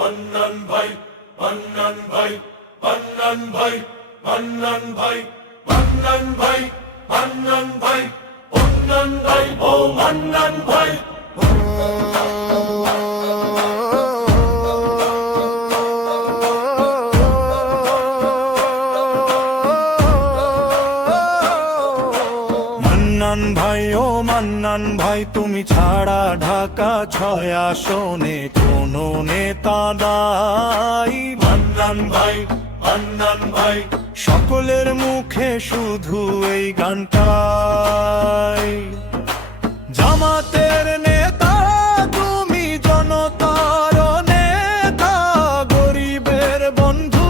মান্নান ভাই, মান্নান ভাই, মান্নান ভাই, মান্নান ভাই, মান্নান ভাই, মান্নান ভাই, মান্নান ভাই, ও মান্নান ভাই। মান্নান ভাই, ও মান্নান ভাই, তুমি ছাড়া ঢাকা 6 আসনে কোনো নেতা নাই। মান্নান ভাই, মান্নান ভাই, সকলের মুখে শুধু এই গানটাই। জামাতের নেতা তুমি, জনতার নেতা, গরিবের বন্ধু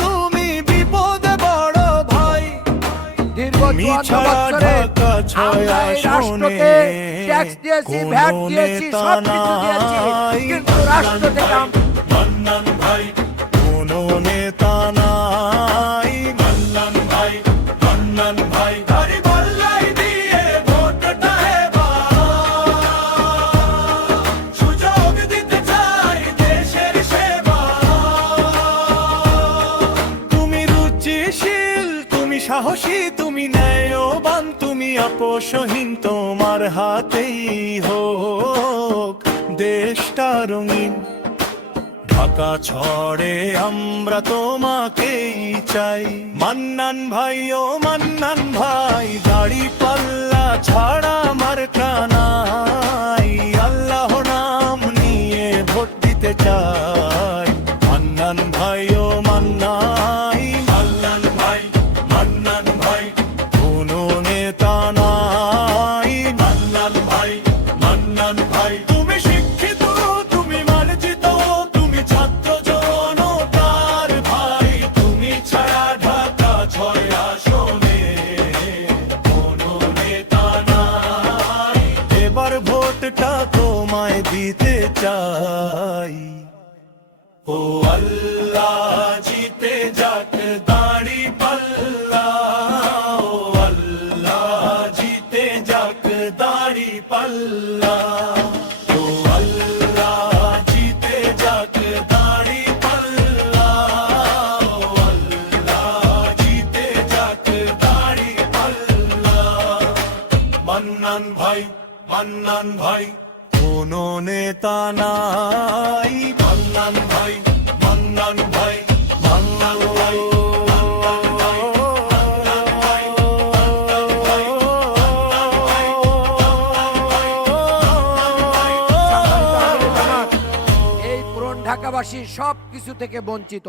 তুমি, বিপদে বড় ভাই। দীর্ঘ তুমি 54 ছাড়া বছরে ঢাকা 6 আমরা এই আসনে রাষ্ট্রকে ট্যাক্স দিয়েছি, ভ্যাট কোনো দিয়েছি, নেতা সবকিছু দিয়েছি, নাই। কিন্তু রাষ্ট্র থেকে মান্নান ভাই, কোনো নেতা নাই। মান্নান ভাই, মান্নান ভাই, দাড়ি পাল্লাই দিয়ে ভোটটা এবার সুযোগ দিতে চাই দেশের সেবা। তুমি রুচিশীল, তুমি সাহসী, তুমি ন্যায়বান, তুমি আপোষহীন, তোমার হাতেই হোক দেশটা রঙিন। ঢাকা ছড়ে আমরা তোমাকেই চাই। মান্নান ভাই, ও মান্নান ভাই, দাড়ি পাল্লা ছাড়া মার্কা নাই। আল্লাহ নাম নিয়ে ভোট দিতে চাই। মান্নান ভাই, ও মান্নাই, মান্নান ভাই, মান্নান ভাই, কোনো নেতা নাই। মান্নান ভাই, মান্নান ভাই, তুমি শিক্ষিত, তুমি মার্জিত, তুমি ছাত্র জনতার ভাই। তুমি ছাড়া ঢাকা 6 আসনে কোনো নেতা নাই। এবার ভোটটা তোমায় দিতে চাই। ও আল্লাহ জিতে যাক দাড়ি পাল্লা, ও আল্লাহ জিতে যাক দাড়ি পাল্লা, ও আল্লাহ জিতে যাক দাড়ি পাল্লা, ও আল্লাহ জিতে যাক দাড়ি পাল্লা। মান্নান ভাই, মান্নান ভাই, কোনো নেতা নাই। মান্নান ভাই, মান্নান ভাই, মান্নান ভাই, এই পুরন ঢাকাবাসী সব কিছু থেকে বঞ্চিত।